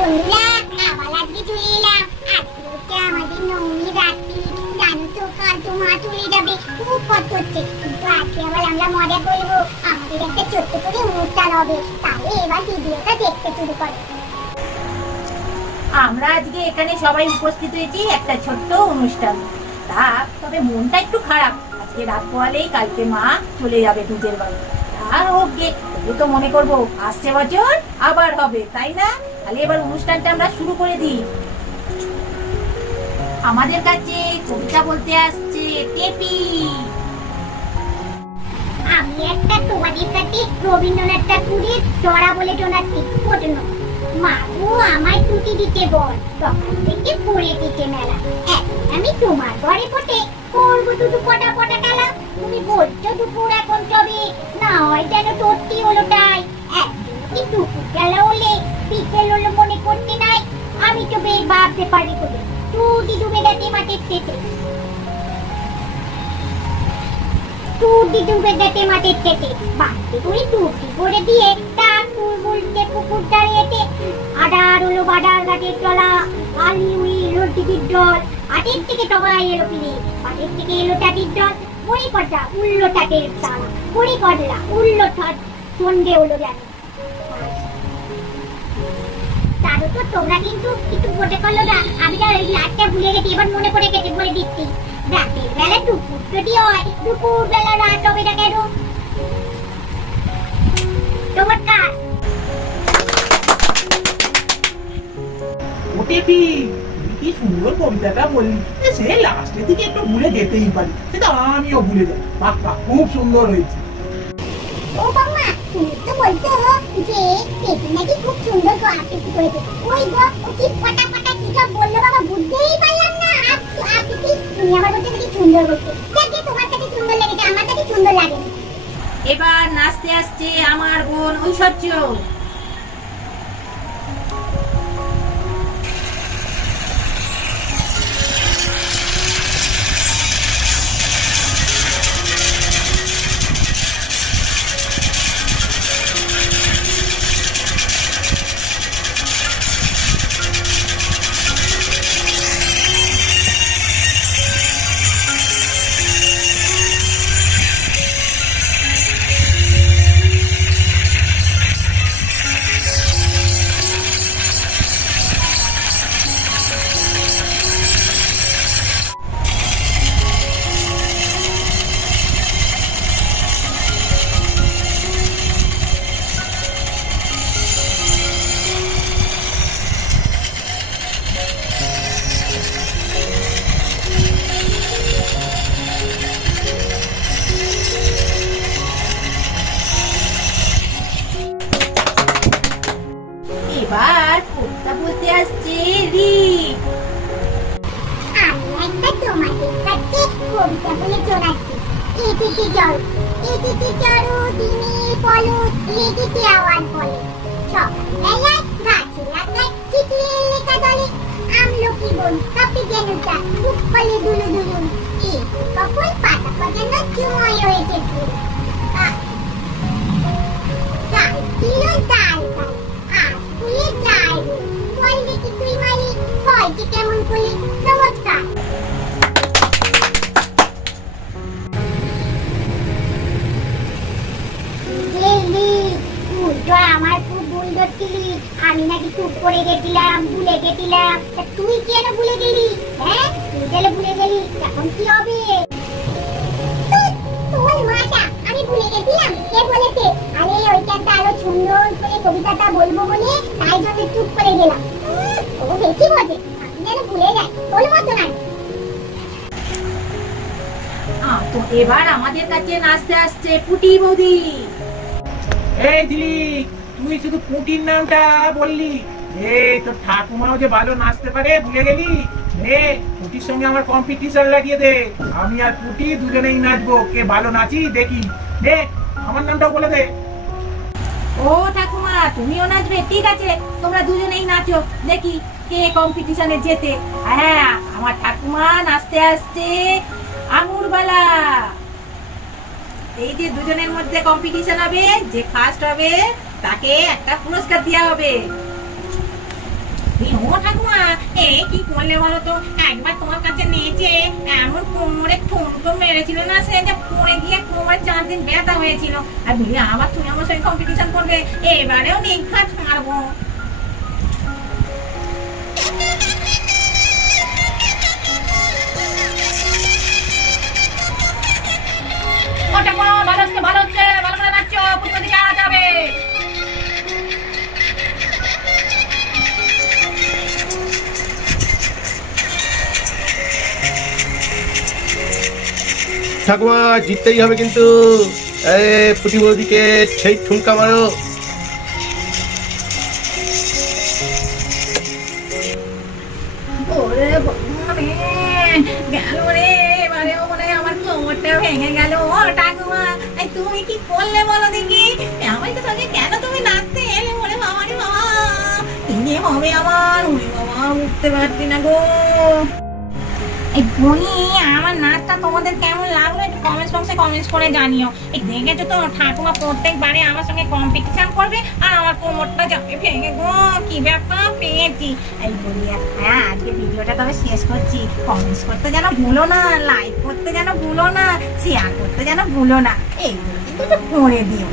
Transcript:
বন্ধুরা, আবার আজকে চলে এলাম। আজকে হচ্ছে আমাদের নবমী রাত্রি। জানো তো কাল তো মা চলে যাবে, খুব কষ্ট হচ্ছে, কিন্তু আজকে আবার আমরা মজা করবো। আমাদের একটা ছোট্ট করে অনুষ্ঠান হবে, তাহলে এবার ভিডিওটা দেখতে শুরু করো। আমরা আজকে এখানে সবাই উপস্থিত হয়েছি একটা ছোট্ট অনুষ্ঠান। তবে মনটা একটু খারাপ, আজকে রাত পোহালেই কালকে মা চলে যাবে নিজের বাড়ি। আর ওকে তবু তো মনে করবো আসছে বছর আবার হবে, তাই না? তাহলে এবার অনুষ্ঠানটা আমরা শুরু করে দিই। আমাদের কাছে কবিতা বলতে আসছে টেপি। আমি একটা তোমাদের কাছে রবীন্দ্রনাথ ঠাকুরের জড়া বলে শোনাচ্ছি। প্রশ্ন, মাগো আমায় টুটি দিতে বল, তখন থেকে পড়ে দিতে মেলা। এখন আমি তোমার ঘরে পটে করবো দুটো পটা পটা খেলা। তুমি বলছো দুপুর এখন চবে, না হয় যেন তোরটি হলো তাই। একদিন কি দুপুর খেলা হলে বিকেল হলো মনে করতে নাই। আমি তো বেশ ভাবতে পারি করে টুটি ডুবে গেছে মাঠের শেষে, টুটি ডুবে গেছে মাঠের শেষে। বাড়িতে করে টুটি করে দিয়ে তার ফুল বলতে পুকুর দাঁড়িয়েছে। আডার হলো বাডার গাছের তলা, আলি উই এলো টিকির জল। হাটের থেকে সবাই এলো ফিরে, হাটের থেকে এলো টাটির জল। বড়ি কটা উল্লো টাটের তালা, বড়ি কটলা উল্লো ঠাট সন্ধে হলো জানি। তারও তো তোমরা কিন্তু একটু বটে করলো না। আমি না ওই লাটটা ভুলে গেছি, এবার মনে পড়ে গেছে, বলে দিচ্ছি। রাতের বেলা দুপুর যদি হয়, দুপুর বেলা রাত হবে না কেন? তোমার কাজ ওটিপি কি সুন্দর কবিতাটা বললি, সে লাস্টের দিকে একটু ভুলে যেতেই পারি, সেটা আমিও ভুলে যাই। বাহ, খুব সুন্দর হয়েছে। ও বাবা, তুমি তো বলতো যে পেটি নাকি খুব সুন্দর আবৃত্তি করেছে। ওই গো, ও কি পটা পটা কি সব বললো বাবা, বুঝতেই পারলাম না। আবৃত্তি তুমি আমার বলতে নাকি সুন্দর বলছে। দেখি তোমার কাছে সুন্দর লেগেছে, আমার কাছে সুন্দর লাগে। এবার নাচতে আসছে আমার বোন ঐশ্বর্য। এবার কবিতা বলতে আসছে রিক। আমি একটা তোমাদের কাছে কবিতা বলে শোনাচ্ছি। এটিতে জড়ো দিনের পলক লেগেছে আওয়াজ বলে। সকালবেলায় গাছে লাগায় চিঠির লেখা দলে। আমলকি বন কাপে যেন তার বুক ফলে দুলু দুলু। এই কখন পাতা পাতানো চুময় হয়েছে ফুল। গাছ ছিল ডাল গাছ, আজ ফুলে যায় বল। বল দেখি তুই মালিক, হয়তো কেমন করলি। নমস্কার। আমার খুব ভুল ধরছিলি, আমি নাকি চুপ করে গেছিলাম, ভুলে গেছিলাম। তুই কেন ভুলে গেলি? হ্যাঁ, তুই গেলে ভুলে গেলি, এখন কি হবে? তোর মাটা, আমি ভুলে গেছিলাম, কে বলেছে? আরে ওইখানটা আরো সুন্দর করে কবিতাটা বলবো বলে তাই জন্য চুপ করে গেলাম। ও বেশি বোঝে, আমি যেন ভুলে যাই, তোর মতো নাই। তো এবার আমাদের কাছে নাচতে আসছে পুটি বৌদি। এই ঝিলিক, তুই শুধু পুটির নামটা বললি, তোর ঠাকুমাও যে ভালো নাচতে পারে ভুলে গেলি। পুটির সঙ্গে আমার কম্পিটিশন লাগিয়ে দে, আমি আর পুটি দুজনেই নাচবো, কে ভালো নাচি দেখি। আমার নামটাও বলে দে। ও ঠাকুমা, তুমিও নাচবে? ঠিক আছে, তোমরা দুজনেই নাচো, দেখি কে কম্পিটিশনে জেতে। হ্যাঁ, আমার ঠাকুমা নাচতে আসছে আঙুরবালা। এই যে দুজনের মধ্যে কম্পিটিশন হবে, যে ফার্স্ট হবে তাকে একটা পুরস্কার দেওয়া হবে। ও ঠাকুমা, কি করলে বলো তো? একবার তোমার কাছে নেচে এমন কোমরে ঠুনকো মেরেছিল না, সে যে পড়ে গিয়ে কোমরে 4 দিন ব্যথা হয়েছিল। আর বলি আবার তুমি আমার সঙ্গে কম্পিটিশন করবে, এবারেও নিঘাত মারবো। ও ঠাকুমা, ভালো হচ্ছে, ভালো হচ্ছে, ভালো করে নাচছো, পুরো দিকে আড়াতে হবে। ঠাকুমা জিততেই হবে কিন্তু। প্রতিবন্ধীকে সেই ঠুনকা মারো। ওরে বাবারে, গেল রে, এবারেও মনে হয় আমার কোমরটা ভেঙে গেল। ও ঠাকুমা, তুমি কি করলে বলো দেখি? আমার তো সঙ্গে কেন তুমি নাচতে এলে? ওরে বাবা রে বাবা, কি হবে আমার? ওরে বাবা, উঠতে পারছি না গো। এই বলি, আমার নাচটা তোমাদের কেমন লাগলো একটু কমেন্টস বক্সে কমেন্টস করে জানিও। এই দেখেছো তো, ঠাকুমা প্রত্যেকবারে আমার সঙ্গে কম্পিটিশন করবে আর আমার কোমরটা যাবে ভেঙে গো। কি ব্যাপার পেয়েছি। এই বলি, হ্যাঁ, আজকে ভিডিওটা তবে শেষ করছি। কমেন্টস করতে যেন ভুলো না, লাইক করতে যেন ভুলো না, শেয়ার করতে যেন ভুলো না, এইগুলো কিন্তু করে দিও।